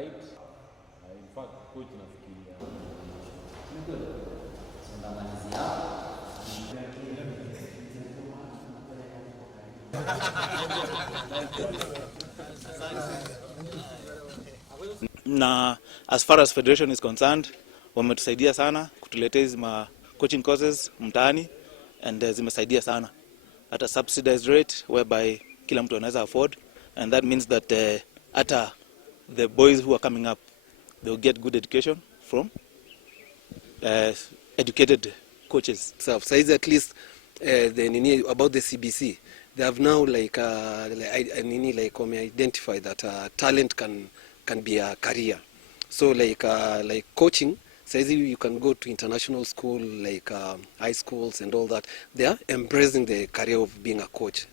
right. In fact, coach nafikiria. Na as far as federation is concerned, wametusaidia sana kutuletea hizi coaching courses mtaani, and zimesaidia sana at a subsidized rate whereby kila mtu anaweza afford, and that means that ata the boys who are coming up, they will get good education from educated coaches. So at least about the CBC, they have now identify that talent can be a career. So like coaching, you can go to international school, high schools and all that. They are embracing the career of being a coach.